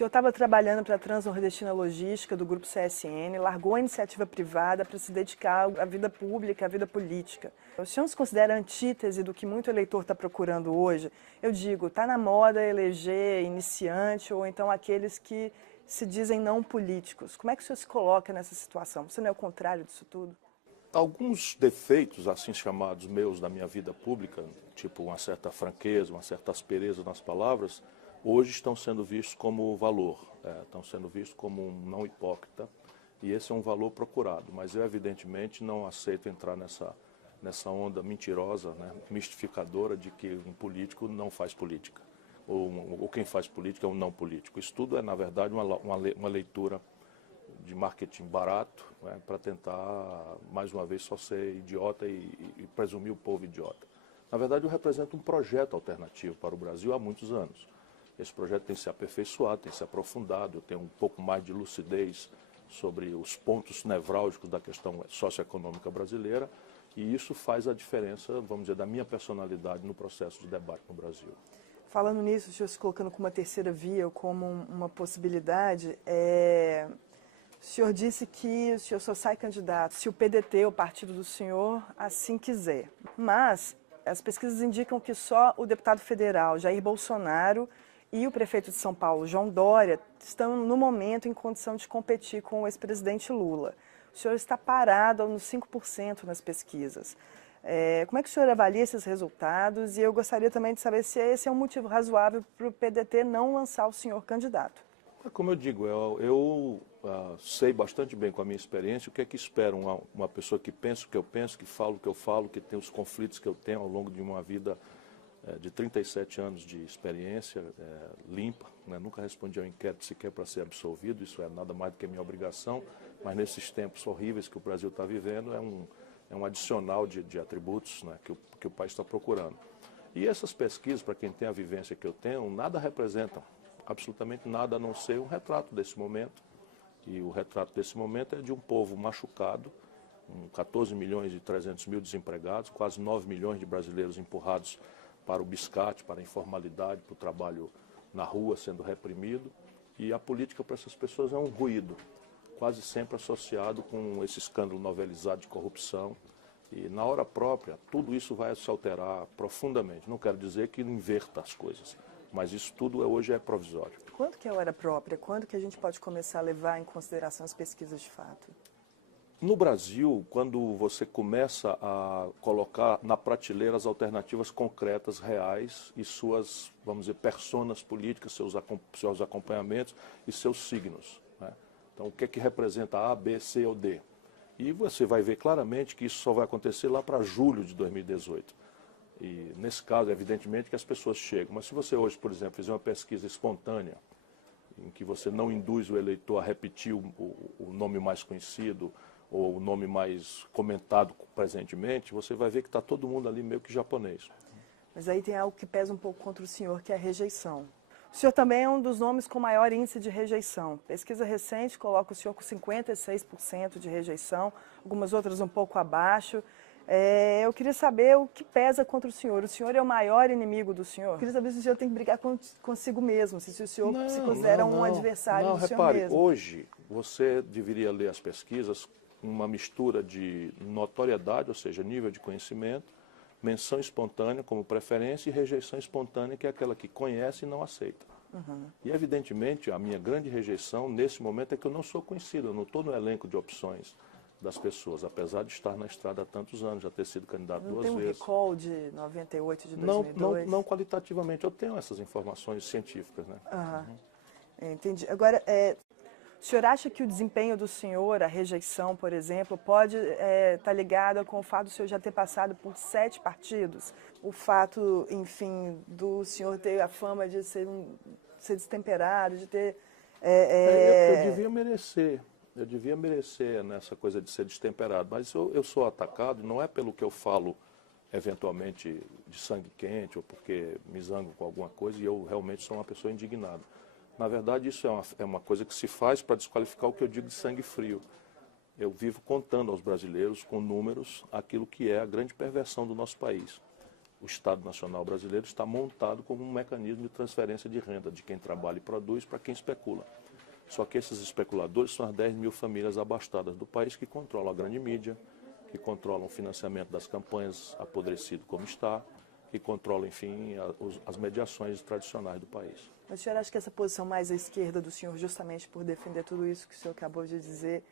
senhor estava trabalhando para a Transnordestina Logística do Grupo CSN, largou a iniciativa privada para se dedicar à vida pública, à vida política. O senhor se considera antítese do que muito eleitor está procurando hoje? Eu digo, está na moda eleger iniciante ou então aqueles que se dizem não políticos. Como é que o senhor se coloca nessa situação? Você não é o contrário disso tudo? Alguns defeitos, assim chamados meus, da minha vida pública, tipo uma certa franqueza, uma certa aspereza nas palavras, hoje estão sendo vistos como valor, estão sendo vistos como um não hipócrita, e esse é um valor procurado. Mas eu, evidentemente, não aceito entrar nessa onda mentirosa, né, mistificadora de que um político não faz política, ou quem faz política é um não político. Isso tudo é, na verdade, uma leitura de marketing barato, né, para tentar, mais uma vez, só ser idiota e presumir o povo idiota. Na verdade, eu represento um projeto alternativo para o Brasil há muitos anos. Esse projeto tem se aperfeiçoado, tem se aprofundado, eu tenho um pouco mais de lucidez sobre os pontos nevrálgicos da questão socioeconômica brasileira, e isso faz a diferença, vamos dizer, da minha personalidade no processo de debate no Brasil. Falando nisso, o senhor se colocando como uma terceira via ou como uma possibilidade, o senhor disse que o senhor só sai candidato se o PDT, o partido do senhor, assim quiser. Mas as pesquisas indicam que só o deputado federal Jair Bolsonaro e o prefeito de São Paulo, João Dória, estão no momento em condição de competir com o ex-presidente Lula. O senhor está parado nos 5% nas pesquisas. Como é que o senhor avalia esses resultados? E eu gostaria também de saber se esse é um motivo razoável para o PDT não lançar o senhor candidato. Como eu digo, eu sei bastante bem com a minha experiência o que é que espera uma pessoa que pensa o que eu penso, que fala o que eu falo, que tem os conflitos que eu tenho ao longo de uma vida de 37 anos de experiência limpa, né? Nunca respondi ao inquérito sequer para ser absolvido, isso é nada mais do que minha obrigação, mas nesses tempos horríveis que o Brasil está vivendo é um adicional de atributos, né, que o país está procurando. E essas pesquisas, para quem tem a vivência que eu tenho, nada representam, absolutamente nada a não ser um retrato desse momento. E o retrato desse momento é de um povo machucado, 14 milhões e 300 mil desempregados, quase 9 milhões de brasileiros empurrados para o biscate, para a informalidade, para o trabalho na rua sendo reprimido. E a política para essas pessoas é um ruído, quase sempre associado com esse escândalo novelizado de corrupção. E na hora própria, tudo isso vai se alterar profundamente. Não quero dizer que inverta as coisas, mas isso tudo hoje é provisório. Quando que é a hora própria? Quando que a gente pode começar a levar em consideração as pesquisas de fato? No Brasil, quando você começa a colocar na prateleira as alternativas concretas, reais e suas, vamos dizer, personas políticas, seus acompanhamentos e seus signos, né? Então, o que é que representa A, B, C ou D? E você vai ver claramente que isso só vai acontecer lá para julho de 2018. E, nesse caso, evidentemente que as pessoas chegam. Mas se você hoje, por exemplo, fizer uma pesquisa espontânea, em que você não induz o eleitor a repetir o nome mais conhecido ou o nome mais comentado presentemente, você vai ver que está todo mundo ali meio que japonês. Mas aí tem algo que pesa um pouco contra o senhor, que é a rejeição. O senhor também é um dos nomes com maior índice de rejeição. Pesquisa recente coloca o senhor com 56% de rejeição, algumas outras um pouco abaixo. Eu queria saber o que pesa contra o senhor. O senhor é o maior inimigo do senhor? Eu queria saber se o senhor tem que brigar consigo mesmo, se o senhor se considera um adversário do senhor mesmo. Hoje você deveria ler as pesquisas com uma mistura de notoriedade, ou seja, nível de conhecimento, menção espontânea como preferência e rejeição espontânea, que é aquela que conhece e não aceita. E, evidentemente, a minha grande rejeição nesse momento é que eu não sou conhecido, eu não estou no elenco de opções das pessoas, apesar de estar na estrada há tantos anos, já ter sido candidato duas vezes. Não tem um recall de 98, de 2002? Não qualitativamente, eu tenho essas informações científicas, né? Entendi. Agora, o senhor acha que o desempenho do senhor, a rejeição, por exemplo, pode estar ligada com o fato do senhor já ter passado por 7 partidos? O fato, enfim, do senhor ter a fama de ser destemperado, de ter... Eu devia merecer nessa coisa de ser destemperado, mas eu sou atacado, não é pelo que eu falo, eventualmente, de sangue quente, ou porque me zango com alguma coisa, e eu realmente sou uma pessoa indignada. Na verdade, isso é uma coisa que se faz para desqualificar o que eu digo de sangue frio. Eu vivo contando aos brasileiros, com números, aquilo que é a grande perversão do nosso país. o Estado Nacional Brasileiro está montado como um mecanismo de transferência de renda de quem trabalha e produz para quem especula. Só que esses especuladores são as 10 mil famílias abastadas do país que controlam a grande mídia, que controlam o financiamento das campanhas apodrecido como está, que controlam, enfim, as mediações tradicionais do país. Mas o senhor acha que essa posição mais à esquerda do senhor, justamente por defender tudo isso que o senhor acabou de dizer,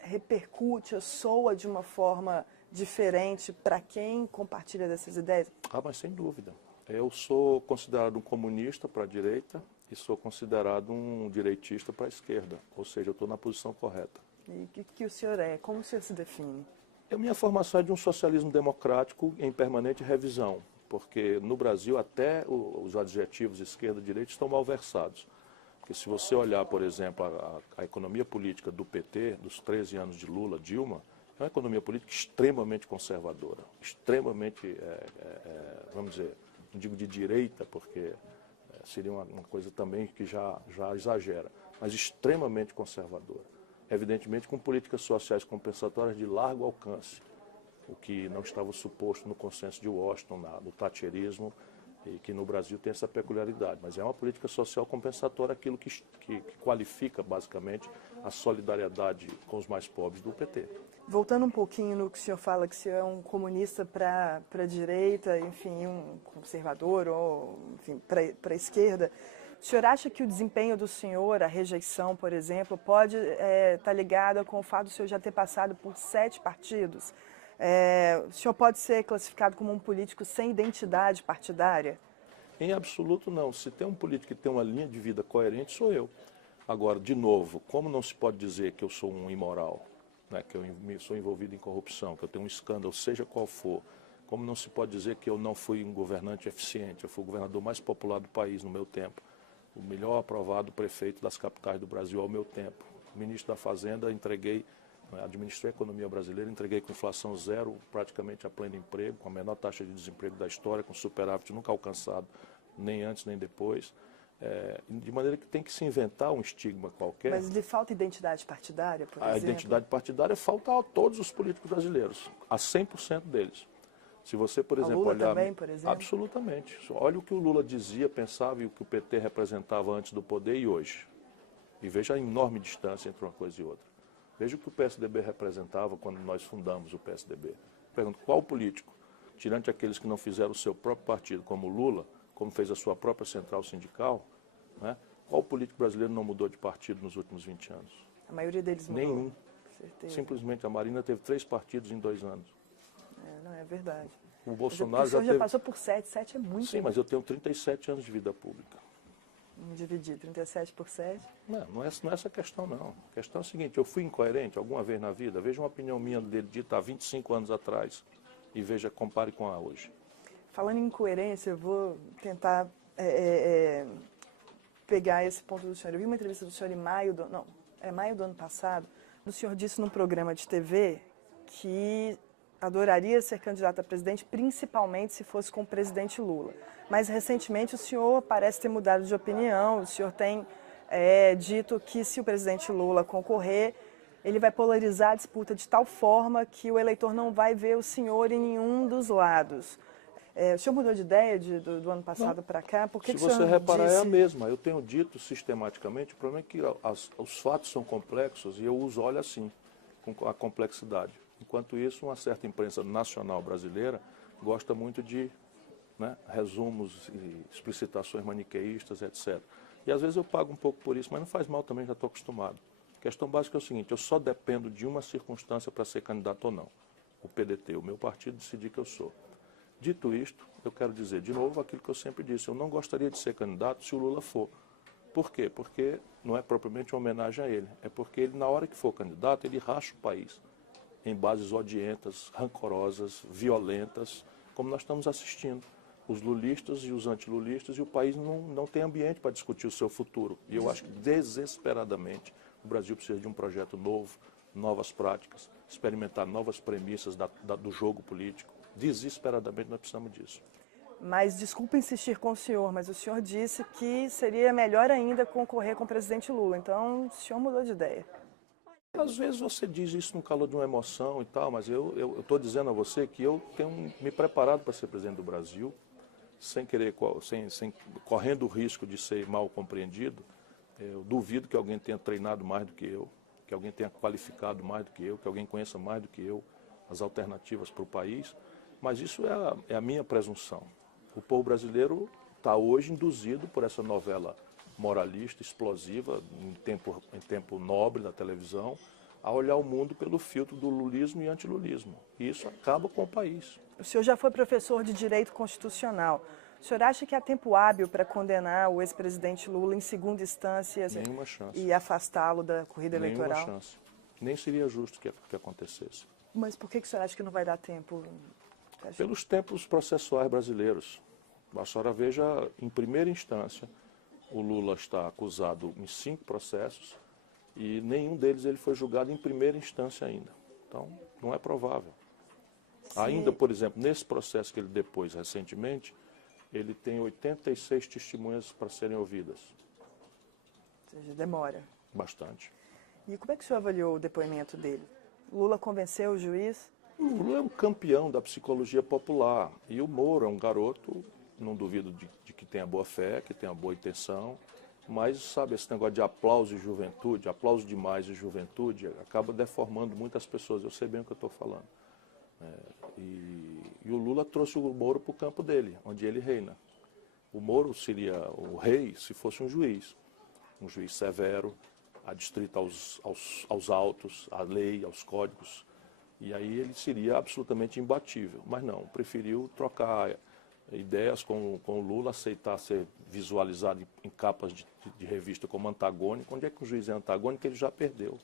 repercute ou soa de uma forma diferente para quem compartilha dessas ideias? Ah, mas sem dúvida. Eu sou considerado um comunista para a direita e sou considerado um direitista para a esquerda, ou seja, eu estou na posição correta. E o que o senhor é? Como o senhor se define? A minha formação é de um socialismo democrático em permanente revisão, porque no Brasil até os adjetivos esquerda e direita estão malversados. Porque se você olhar, por exemplo, a economia política do PT, dos 13 anos de Lula, Dilma, é uma economia política extremamente conservadora, extremamente, vamos dizer, não digo de direita, porque seria uma coisa também que já exagera, mas extremamente conservadora. Evidentemente com políticas sociais compensatórias de largo alcance, o que não estava suposto no consenso de Washington, no thatcherismo, e que no Brasil tem essa peculiaridade. Mas é uma política social compensatória, aquilo que qualifica basicamente a solidariedade com os mais pobres do PT. Voltando um pouquinho no que o senhor fala, que o senhor é um comunista para a direita, enfim, um conservador, ou enfim, para a esquerda, o senhor acha que o desempenho do senhor, a rejeição, por exemplo, pode estar ligada com o fato do senhor já ter passado por 7 partidos? O senhor pode ser classificado como um político sem identidade partidária? Em absoluto não. Se tem um político que tem uma linha de vida coerente, sou eu. Agora, de novo, como não se pode dizer que eu sou um imoral, né, que eu sou envolvido em corrupção, que eu tenho um escândalo, seja qual for, como não se pode dizer que eu não fui um governante eficiente, eu fui o governador mais popular do país no meu tempo, o melhor aprovado prefeito das capitais do Brasil ao meu tempo, ministro da Fazenda, administrei a economia brasileira, entreguei com inflação zero, praticamente a pleno emprego, com a menor taxa de desemprego da história, com superávit nunca alcançado, nem antes nem depois. De maneira que tem que se inventar um estigma qualquer. Mas lhe falta identidade partidária, por exemplo? A identidade partidária falta a todos os políticos brasileiros, a 100% deles. Se você, por exemplo, Lula olhar... também, por exemplo? Absolutamente. Olha o que o Lula dizia, pensava e o que o PT representava antes do poder e hoje. E veja a enorme distância entre uma coisa e outra. Veja o que o PSDB representava quando nós fundamos o PSDB. Pergunto, qual político, tirante aqueles que não fizeram o seu próprio partido, como o Lula, como fez a sua própria central sindical, né? Qual político brasileiro não mudou de partido nos últimos 20 anos? A maioria deles mudou. Nenhum. Certeza. Simplesmente a Marina teve 3 partidos em 2 anos. Não, é verdade. O Bolsonaro o senhor já passou por 7, 7 é muito. Sim, mas eu tenho 37 anos de vida pública. Vamos dividir 37 por 7. Não é essa a questão, não. A questão é a seguinte, eu fui incoerente alguma vez na vida? Veja uma opinião minha dele dita há 25 anos atrás e veja, compare com a hoje. Falando em incoerência, eu vou tentar pegar esse ponto do senhor. Eu vi uma entrevista do senhor em maio do ano passado. O senhor disse num programa de TV que adoraria ser candidato a presidente, principalmente se fosse com o presidente Lula. Mas recentemente o senhor parece ter mudado de opinião, o senhor tem dito que se o presidente Lula concorrer, ele vai polarizar a disputa de tal forma que o eleitor não vai ver o senhor em nenhum dos lados. O senhor mudou de ideia do ano passado para cá? Por que se que o senhor você reparar, disse... é a mesma. Eu tenho dito sistematicamente, o problema é que os fatos são complexos e eu os olho assim, com a complexidade. Enquanto isso, uma certa imprensa nacional brasileira gosta muito de resumos e explicitações maniqueístas, etc. E às vezes eu pago um pouco por isso, mas não faz mal também, já estou acostumado. A questão básica é o seguinte, eu só dependo de uma circunstância para ser candidato ou não. O PDT, o meu partido, decidir que eu sou. Dito isto, eu quero dizer de novo aquilo que eu sempre disse, eu não gostaria de ser candidato se o Lula for. Por quê? Porque não é propriamente uma homenagem a ele, é porque ele, na hora que for candidato, ele racha o país em bases odientas, rancorosas, violentas, como nós estamos assistindo. Os lulistas e os antilulistas, e o país não tem ambiente para discutir o seu futuro. E eu acho que, desesperadamente, o Brasil precisa de um projeto novo, novas práticas, experimentar novas premissas do jogo político. Desesperadamente nós precisamos disso. Mas, desculpa insistir com o senhor, mas o senhor disse que seria melhor ainda concorrer com o presidente Lula. Então, o senhor mudou de ideia. Às vezes você diz isso no calor de uma emoção e tal, mas eu estou dizendo a você que eu tenho me preparado para ser presidente do Brasil, sem querer, correndo o risco de ser mal compreendido. Eu duvido que alguém tenha treinado mais do que eu, que alguém tenha qualificado mais do que eu, que alguém conheça mais do que eu as alternativas para o país, mas isso é a minha presunção. O povo brasileiro está hoje induzido por essa novela moralista, explosiva, em tempo nobre da televisão, a olhar o mundo pelo filtro do lulismo e antilulismo. E isso acaba com o país. O senhor já foi professor de Direito Constitucional. O senhor acha que há tempo hábil para condenar o ex-presidente Lula em segunda instância Nenhuma chance. e afastá-lo da corrida eleitoral? Nenhuma chance. Nem seria justo que acontecesse. Mas por que o senhor acha que não vai dar tempo? Pelos tempos processuais brasileiros. A senhora veja, em primeira instância, o Lula está acusado em 5 processos e nenhum deles ele foi julgado em primeira instância ainda. Então, não é provável. Sim. Ainda, por exemplo, nesse processo que ele depôs recentemente, ele tem 86 testemunhas para serem ouvidas. Ou seja, demora. Bastante. E como é que o senhor avaliou o depoimento dele? Lula convenceu o juiz? O Lula é um campeão da psicologia popular. E o Moro é um garoto, não duvido de que tenha boa fé, que tenha boa intenção, mas, sabe, esse negócio de aplauso e juventude, aplauso demais e juventude, acaba deformando muitas pessoas. Eu sei bem o que eu estou falando. E o Lula trouxe o Moro para o campo dele, onde ele reina. O Moro seria o rei se fosse um juiz severo, adstrito aos autos, à lei, aos códigos. E aí ele seria absolutamente imbatível. Mas não, preferiu trocar ideias com o Lula, aceitar ser visualizado em capas de revista como antagônico. Onde é que o juiz é antagônico? Ele já perdeu.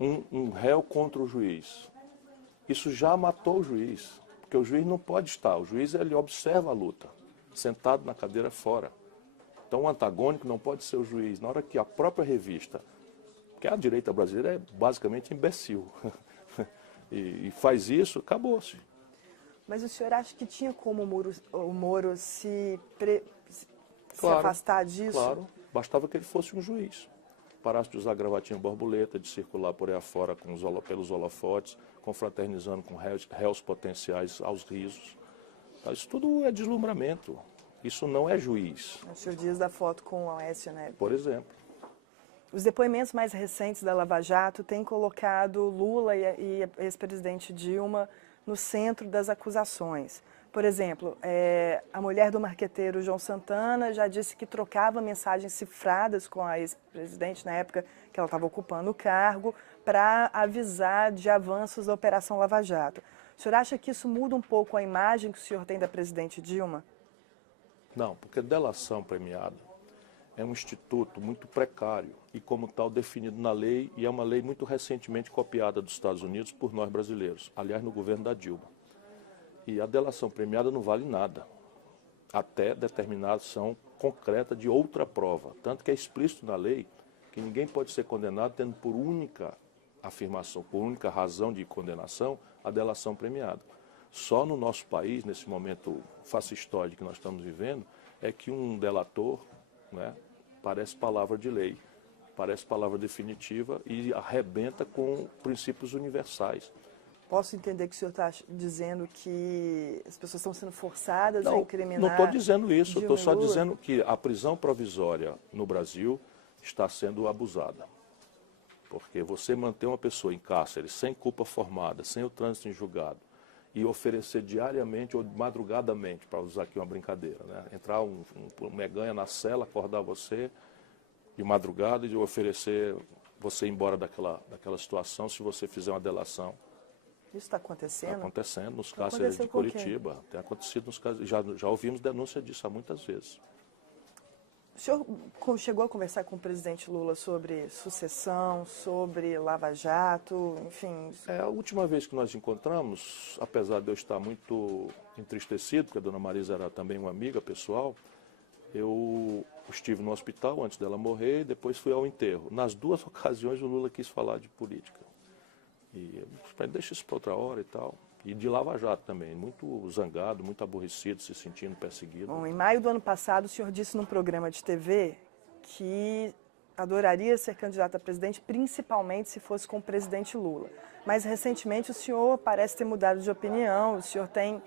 Um réu contra o juiz. Isso já matou o juiz, porque o juiz não pode estar. O juiz ele observa a luta, sentado na cadeira fora. Então o antagônico não pode ser o juiz. Na hora que a própria revista, porque a direita brasileira é basicamente imbecil, e faz isso, acabou-se. Mas o senhor acha que tinha como o Moro se afastar disso? Claro, bastava que ele fosse um juiz. Parasse de usar gravatinha borboleta, de circular por aí afora pelos holofotes, confraternizando com réus potenciais aos risos. Isso tudo é deslumbramento. Isso não é juiz. O senhor diz da foto com o Aécio Neves. Por exemplo. Os depoimentos mais recentes da Lava Jato têm colocado Lula e a ex-presidente Dilma no centro das acusações. Por exemplo, a mulher do marqueteiro João Santana já disse que trocava mensagens cifradas com a ex-presidente na época que ela estava ocupando o cargo para avisar de avanços da Operação Lava Jato. O senhor acha que isso muda um pouco a imagem que o senhor tem da presidente Dilma? Não, porque delação premiada é um instituto muito precário e, como tal, definido na lei, e é uma lei muito recentemente copiada dos Estados Unidos por nós brasileiros, aliás, no governo da Dilma. E a delação premiada não vale nada, até determinação concreta de outra prova. Tanto que é explícito na lei que ninguém pode ser condenado tendo por única afirmação, por única razão de condenação, a delação premiada. Só no nosso país, nesse momento fascistóide que nós estamos vivendo, é que um delator, né, parece palavra de lei, parece palavra definitiva e arrebenta com princípios universais. Posso entender que o senhor está dizendo que as pessoas estão sendo forçadas a incriminar? Não estou dizendo isso, estou só Lula? dizendo que a prisão provisória no Brasil está sendo abusada. Porque você manter uma pessoa em cárcere sem culpa formada, sem o trânsito em julgado, e oferecer diariamente ou madrugadamente, para usar aqui uma brincadeira, né? Entrar um meganha na cela, acordar você de madrugada e oferecer você ir embora daquela situação se você fizer uma delação. Isso está acontecendo? Está acontecendo nos cárceres de Curitiba. Tem acontecido nos cárceres. Já ouvimos denúncia disso há muitas vezes. O senhor chegou a conversar com o presidente Lula sobre sucessão, sobre Lava Jato, enfim? A última vez que nós encontramos, apesar de eu estar muito entristecido, porque a dona Marisa era também uma amiga pessoal, eu estive no hospital antes dela morrer e depois fui ao enterro. Nas 2 ocasiões o Lula quis falar de política. E eu deixa isso para outra hora e tal. E de Lava Jato também, muito zangado, muito aborrecido, se sentindo perseguido. Bom, em maio do ano passado, o senhor disse num programa de TV que adoraria ser candidato a presidente, principalmente se fosse com o presidente Lula. Mas recentemente o senhor parece ter mudado de opinião, o senhor tem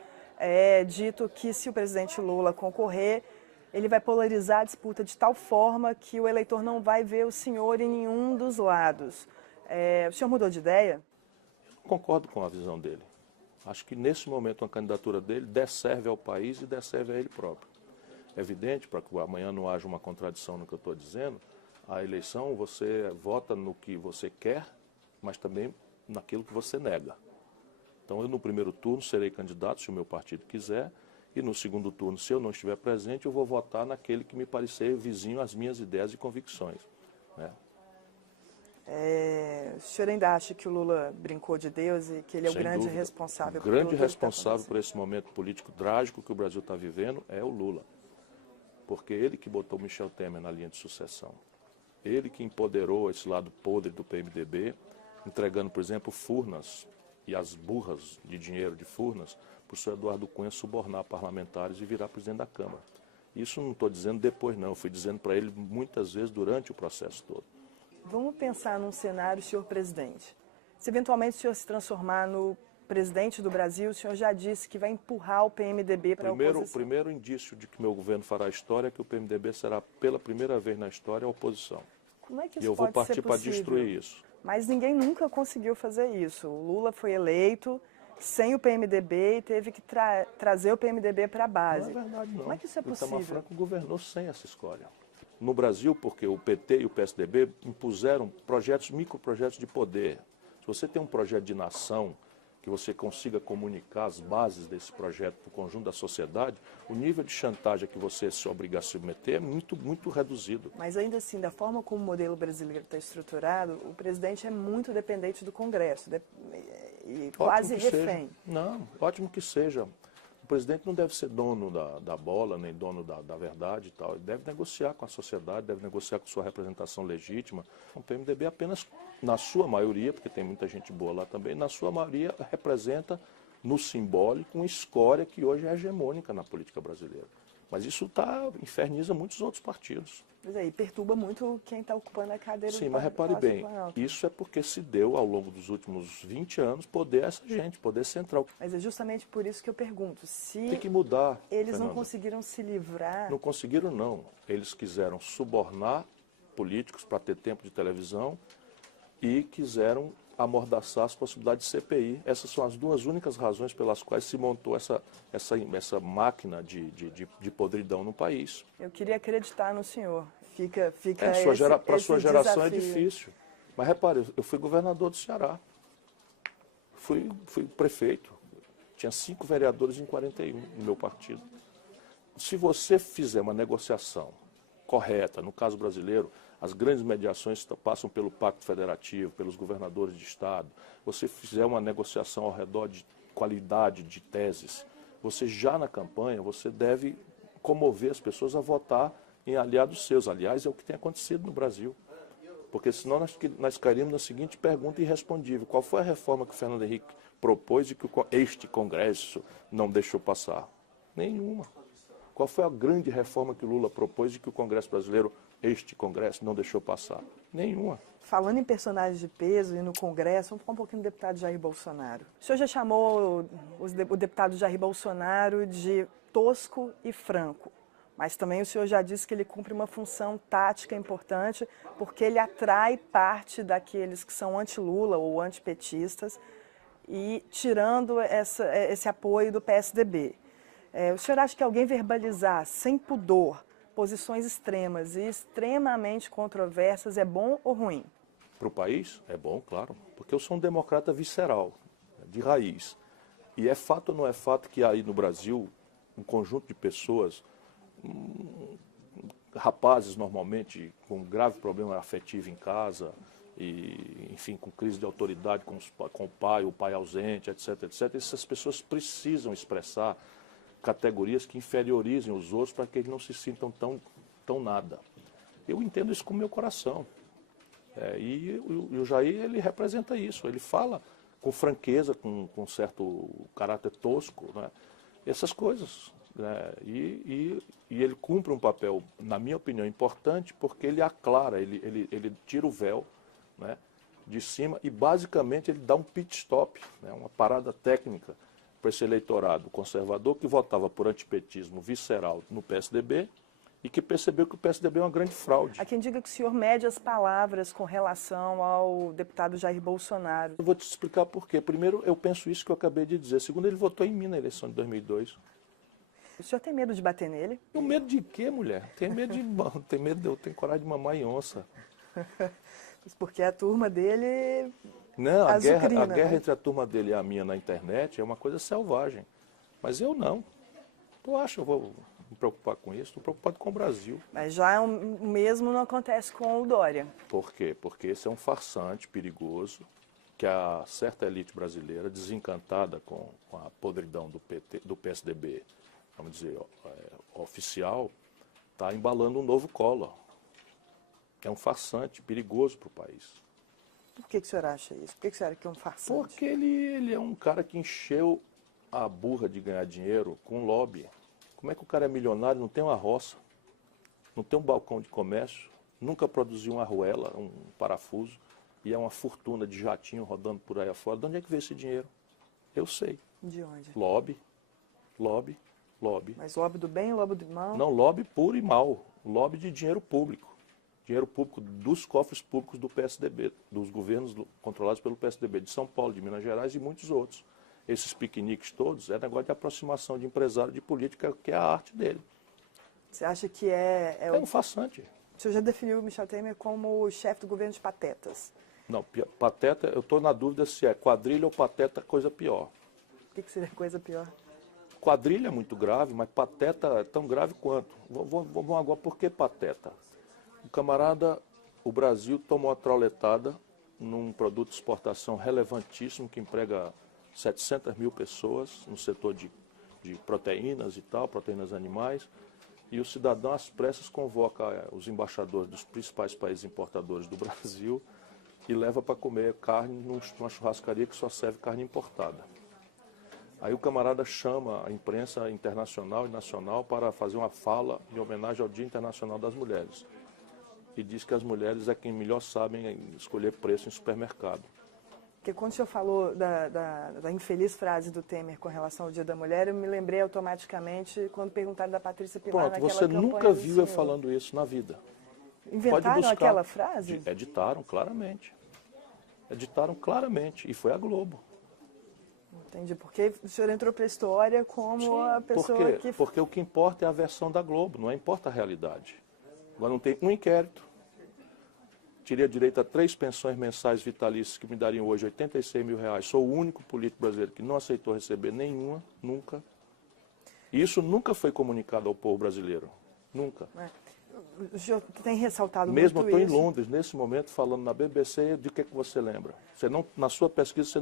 dito que se o presidente Lula concorrer, ele vai polarizar a disputa de tal forma que o eleitor não vai ver o senhor em nenhum dos lados. O senhor mudou de ideia? Concordo com a visão dele. Acho que nesse momento a candidatura dele desserve ao país e desserve a ele próprio. É evidente, para que amanhã não haja uma contradição no que eu estou dizendo, a eleição você vota no que você quer, mas também naquilo que você nega. Então eu no primeiro turno serei candidato se o meu partido quiser, e no segundo turno, se eu não estiver presente, eu vou votar naquele que me parecer vizinho às minhas ideias e convicções, né? O senhor ainda acha que o Lula brincou de Deus e que ele é o Sem grande dúvida. responsável? O grande por tudo que está responsável por esse momento político trágico que o Brasil está vivendo é o Lula. Porque ele que botou Michel Temer na linha de sucessão. Ele que empoderou esse lado podre do PMDB, entregando, por exemplo, Furnas e as burras de dinheiro de Furnas para o senhor Eduardo Cunha subornar parlamentares e virar presidente da Câmara. Isso não estou dizendo depois não, eu fui dizendo para ele muitas vezes durante o processo todo. Vamos pensar num cenário, senhor presidente. Se eventualmente o senhor se transformar no presidente do Brasil, o senhor já disse que vai empurrar o PMDB para a oposição. O primeiro indício de que meu governo fará história é que o PMDB será pela primeira vez na história a oposição. Como é que E isso eu vou pode ser partir para possível? destruir isso. Mas ninguém nunca conseguiu fazer isso. O Lula foi eleito sem o PMDB e teve que trazer o PMDB para a base. Não é verdade, não. Como é que isso é O Itamar possível? Franco governou sem essa escolha. No Brasil, porque o PT e o PSDB impuseram microprojetos de poder. Se você tem um projeto de nação, que você consiga comunicar as bases desse projeto para o conjunto da sociedade, o nível de chantagem a que você se obriga a se submeter é muito, muito reduzido. Mas ainda assim, da forma como o modelo brasileiro está estruturado, o presidente é muito dependente do Congresso e quase refém. Não, ótimo que seja. O presidente não deve ser dono da bola, nem dono da verdade e tal. Ele deve negociar com a sociedade, deve negociar com sua representação legítima. O PMDB apenas, na sua maioria, porque tem muita gente boa lá também, na sua maioria representa no simbólico uma escória que hoje é hegemônica na política brasileira. Mas isso inferniza muitos outros partidos. Pois é, e perturba muito quem está ocupando a cadeira do Sim, mas repare Palácio bem, do Planalto. isso é porque se deu ao longo dos últimos 20 anos poder a essa gente, poder central. Mas é justamente por isso que eu pergunto, se Tem que mudar, eles não Fernanda. conseguiram se livrar... Não conseguiram, não. Eles quiseram subornar políticos para ter tempo de televisão e quiseram amordaçar as possibilidades de CPI. Essas são as duas únicas razões pelas quais se montou essa máquina de podridão no país. Eu queria acreditar no senhor. Fica Para a sua geração é desafio. difícil. Mas repare, eu fui governador do Ceará. Fui prefeito. Tinha 5 vereadores em 41 no meu partido. Se você fizer uma negociação correta, no caso brasileiro, as grandes mediações passam pelo Pacto Federativo, pelos governadores de Estado. Você fizer uma negociação ao redor de qualidade de teses, você já na campanha, você deve comover as pessoas a votar em aliados seus. Aliás, é o que tem acontecido no Brasil. Porque senão nós cairíamos na seguinte pergunta irrespondível. Qual foi a reforma que o Fernando Henrique propôs e que este Congresso não deixou passar? Nenhuma. Qual foi a grande reforma que o Lula propôs e que o Congresso brasileiro, este Congresso, não deixou passar? Nenhuma. Falando em personagens de peso e no Congresso, vamos falar um pouquinho do deputado Jair Bolsonaro. O senhor já chamou o deputado Jair Bolsonaro de tosco e franco, mas também o senhor já disse que ele cumpre uma função tática importante porque ele atrai parte daqueles que são anti-Lula ou antipetistas e tirando esse apoio do PSDB. O senhor acha que alguém verbalizar sem pudor posições extremas e extremamente controversas é bom ou ruim? Para o país, é bom, claro, porque eu sou um democrata visceral, de raiz. E é fato ou não é fato que aí no Brasil, um conjunto de pessoas, rapazes normalmente com grave problema afetivo em casa, e, enfim, com crise de autoridade com o pai ausente, etc., etc., essas pessoas precisam expressar categorias que inferiorizem os outros para que eles não se sintam tão nada. Eu entendo isso com o meu coração. E o Jair, ele representa isso. Ele fala com franqueza, com certo caráter tosco, né? Essas coisas. né? E ele cumpre um papel, na minha opinião, importante, porque ele aclara, ele tira o véu, né, de cima e basicamente ele dá um pit stop, né, uma parada técnica para esse eleitorado conservador que votava por antipetismo visceral no PSDB e que percebeu que o PSDB é uma grande fraude. Há quem diga que o senhor mede as palavras com relação ao deputado Jair Bolsonaro. Eu vou te explicar por quê. Primeiro, eu penso isso que eu acabei de dizer. Segundo, ele votou em mim na eleição de 2002. O senhor tem medo de bater nele? Tem medo de quê, mulher? Tem medo de... eu tenho coragem de mamar em onça. Porque a turma dele... Não, a guerra né? entre a turma dele e a minha na internet é uma coisa selvagem. Mas eu não. Tu acha que eu vou me preocupar com isso? Estou preocupado com o Brasil. Mas já o mesmo não acontece com o Dória. Por quê? Porque esse é um farsante perigoso que a certa elite brasileira, desencantada com a podridão do PSDB, vamos dizer, oficial, está embalando um novo Collor. É um farsante perigoso para o país. Por que o senhor acha isso? Por que o senhor acha que é um farsante? Porque ele é um cara que encheu a burra de ganhar dinheiro com lobby. Como é que o cara é milionário, não tem uma roça, não tem um balcão de comércio, nunca produziu uma arruela, um parafuso, e é uma fortuna de jatinho rodando por aí afora? De onde é que veio esse dinheiro? Eu sei. De onde? Lobby, lobby, lobby. Mas lobby do bem, lobby do mal? Não, lobby puro e mal. Lobby de dinheiro público. Dinheiro público dos cofres públicos do PSDB, dos governos controlados pelo PSDB de São Paulo, de Minas Gerais e muitos outros. Esses piqueniques todos é negócio de aproximação de empresário de política, que é a arte dele. Você acha que é um farsante. O senhor já definiu o Michel Temer como o chefe do governo de patetas. Não, pateta, eu estou na dúvida se é quadrilha ou pateta, coisa pior. O que seria coisa pior? Quadrilha é muito grave, mas pateta é tão grave quanto. Vamos agora, por que pateta? O camarada, o Brasil tomou a trauletada num produto de exportação relevantíssimo que emprega 700 mil pessoas no setor de proteínas e tal, proteínas animais, e o cidadão às pressas convoca os embaixadores dos principais países importadores do Brasil e leva para comer carne numa churrascaria que só serve carne importada. Aí o camarada chama a imprensa internacional e nacional para fazer uma fala em homenagem ao Dia Internacional das Mulheres. E diz que as mulheres é quem melhor sabem escolher preço em supermercado. Porque quando o senhor falou da infeliz frase do Temer com relação ao Dia da Mulher, eu me lembrei automaticamente quando perguntaram da Patrícia Pilar naquela campanha. Pronto, você nunca viu eu falando isso na vida. Inventaram aquela frase? Editaram claramente. Editaram claramente. E foi a Globo. Entendi. Porque o senhor entrou para a história como Sim, a pessoa que... Porque o que importa é a versão da Globo, não importa a realidade. Agora não tem um inquérito. Teria direito a 3 pensões mensais vitalícias que me dariam hoje 86 mil reais. Sou o único político brasileiro que não aceitou receber nenhuma, nunca. E isso nunca foi comunicado ao povo brasileiro. Nunca. O senhor tem ressaltado Mesmo muito eu isso. estou em Londres, nesse momento, falando na BBC, de que você lembra? Você não, na sua pesquisa, você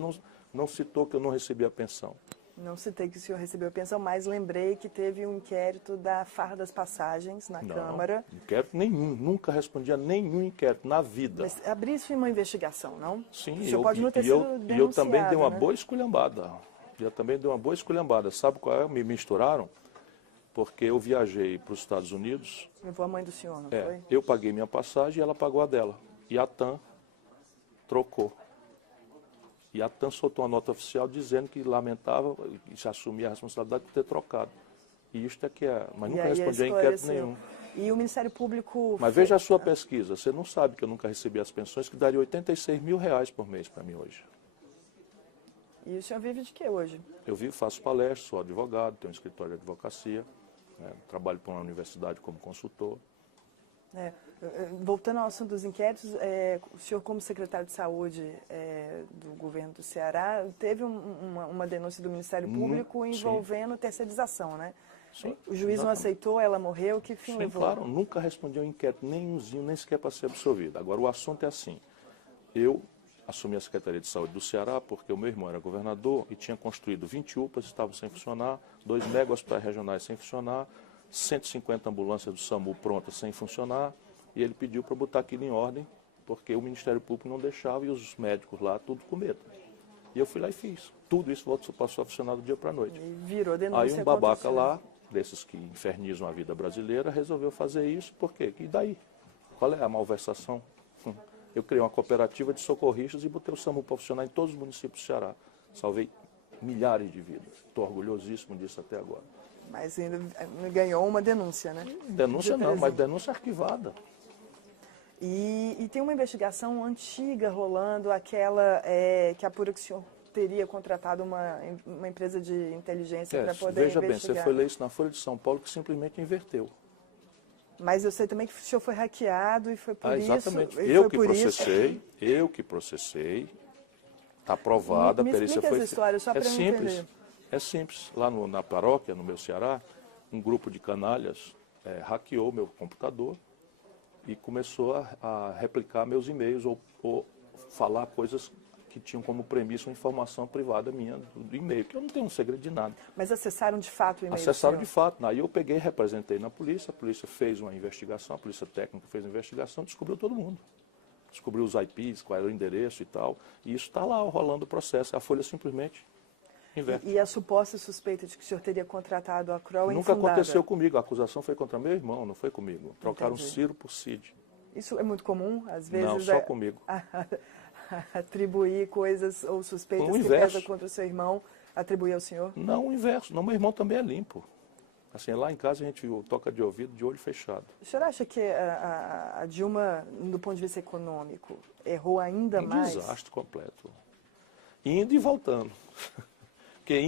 não citou que eu não recebi a pensão. Não citei que o senhor recebeu pensão, mas lembrei que teve um inquérito da farra das passagens na Câmara. Inquérito nenhum, nunca respondi a nenhum inquérito na vida. Mas abriu-se uma investigação, não? Sim, o senhor pode não ter sido denunciado, e eu também dei uma né? boa esculhambada. Sabe qual é? Me misturaram, porque eu viajei para os Estados Unidos. Levou a mãe do senhor, não foi? Eu paguei minha passagem e ela pagou a dela. E a TAM trocou. E a TAM soltou uma nota oficial dizendo que lamentava e se assumia a responsabilidade de ter trocado. E isto é que é. Mas nunca respondi a inquérito nenhum. E o Ministério Público... Mas veja a sua pesquisa. Você não sabe que eu nunca recebi as pensões, que daria 86 mil reais por mês para mim hoje. E o senhor vive de quê hoje? Eu faço palestras, sou advogado, tenho um escritório de advocacia, né, trabalho para uma universidade como consultor. Voltando ao assunto dos inquéritos, o senhor, como secretário de Saúde do governo do Ceará, teve uma denúncia do Ministério Público envolvendo terceirização, né? Sim, o juiz não aceitou, ela morreu, que fim levou? Claro, nunca respondi ao inquérito nenhumzinho, nem sequer para ser absolvido. Agora, o assunto é assim, eu assumi a Secretaria de Saúde do Ceará porque o meu irmão era governador e tinha construído 20 UPAs, estavam sem funcionar, 2 mega hospitais regionais sem funcionar, 150 ambulâncias do SAMU prontas sem funcionar, e ele pediu para botar aquilo em ordem, porque o Ministério Público não deixava e os médicos lá, tudo com medo. E eu fui lá e fiz. Tudo isso passou a funcionar do dia para a noite. E virou denúncia. Aí um babaca lá desses que infernizam a vida brasileira, resolveu fazer isso. Por quê? E daí? Qual é a malversação? Eu criei uma cooperativa de socorristas e botei o SAMU para funcionar em todos os municípios do Ceará. Salvei milhares de vidas. Estou orgulhosíssimo disso até agora. Mas ainda ganhou uma denúncia, né? Denúncia não, mas denúncia arquivada. E tem uma investigação antiga rolando, aquela que apura que o senhor teria contratado uma empresa de inteligência para poder veja investigar. bem, você foi ler isso na Folha de São Paulo, que simplesmente inverteu. Mas eu sei também que o senhor foi hackeado e foi por exatamente. isso... Eu que processei, está aprovada, a perícia foi... essa história, só para eu entender. É simples. Lá na paróquia, no meu Ceará, um grupo de canalhas hackeou meu computador e começou a replicar meus e-mails ou falar coisas que tinham como premissa uma informação privada minha do e-mail, que eu não tenho um segredo de nada. Mas acessaram de fato o e-mail? Acessaram de fato. Aí eu peguei, representei na polícia, a polícia fez uma investigação, a polícia técnica fez uma investigação, descobriu todo mundo. Descobriu os IPs, qual era o endereço e tal, e isso está lá rolando o processo. A Folha simplesmente inverte. E a suposta suspeita de que o senhor teria contratado a Kroll é Nunca infundada? aconteceu comigo, a acusação foi contra meu irmão, não foi comigo. Trocaram Entendi. Ciro por Cid. Isso é muito comum, às vezes? Não, só comigo. Atribuir coisas ou suspeitas que pesam contra o seu irmão, atribuir ao senhor? Não, o inverso. Não, meu irmão também é limpo. Assim, lá em casa a gente toca de ouvido, de olho fechado. O senhor acha que a Dilma, do ponto de vista econômico, errou ainda mais? Um desastre completo. Indo e voltando. Porque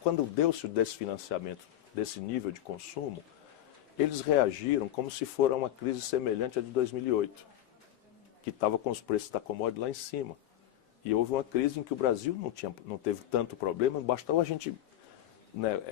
quando deu-se o desfinanciamento desse nível de consumo, eles reagiram como se fosse uma crise semelhante à de 2008, que estava com os preços da commodity lá em cima. E houve uma crise em que o Brasil não teve tanto problema, bastava a gente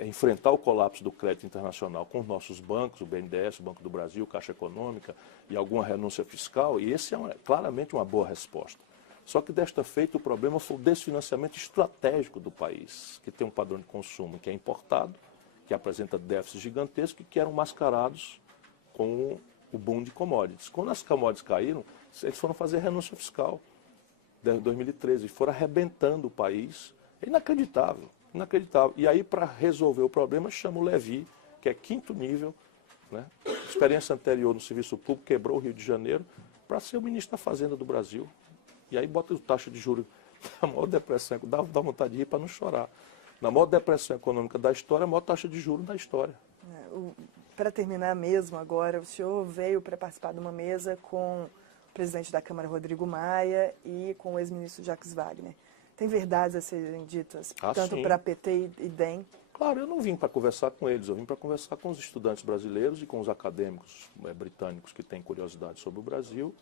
enfrentar o colapso do crédito internacional com os nossos bancos, o BNDES, o Banco do Brasil, Caixa Econômica e alguma renúncia fiscal, e esse é claramente uma boa resposta. Só que desta feita o problema foi o desfinanciamento estratégico do país, que tem um padrão de consumo que é importado, que apresenta déficits gigantescos e que eram mascarados com o boom de commodities. Quando as commodities caíram, eles foram fazer renúncia fiscal em 2013, foram arrebentando o país. É inacreditável, inacreditável. E aí, para resolver o problema, chama o Levi, que é 5º nível, né? Experiência anterior no serviço público, quebrou o Rio de Janeiro, para ser o ministro da Fazenda do Brasil. E aí bota a taxa de juros na maior depressão, dá vontade de rir para não chorar. Na maior depressão econômica da história, a maior taxa de juros da história. Para terminar mesmo agora, o senhor veio para participar de uma mesa com o presidente da Câmara, Rodrigo Maia, e com o ex-ministro Jacques Wagner. Tem verdades a serem ditas, tanto para PT e DEM? Claro, eu não vim para conversar com eles, eu vim para conversar com os estudantes brasileiros e com os acadêmicos britânicos que têm curiosidade sobre o Brasil,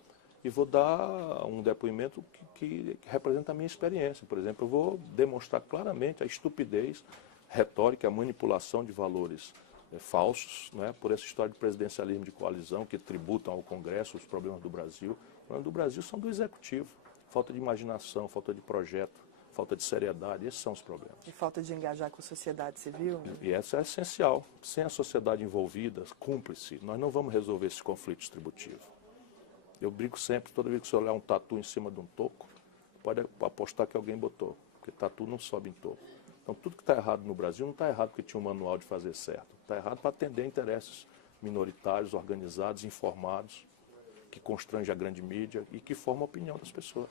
e vou dar um depoimento que representa a minha experiência. Por exemplo, eu vou demonstrar claramente a estupidez retórica, a manipulação de valores falsos, né, por essa história de presidencialismo de coalizão que tributam ao Congresso os problemas do Brasil. Os problemas do Brasil são do Executivo. Falta de imaginação, falta de projeto, falta de seriedade, esses são os problemas. E falta de engajar com a sociedade civil? E essa é essencial. Sem a sociedade envolvida, cúmplice, nós não vamos resolver esse conflito distributivo. Eu brinco sempre, toda vez que você olhar um tatu em cima de um toco, pode apostar que alguém botou, porque tatu não sobe em toco. Então tudo que está errado no Brasil não está errado porque tinha um manual de fazer certo. Está errado para atender interesses minoritários, organizados, informados, que constrange a grande mídia e que formam a opinião das pessoas.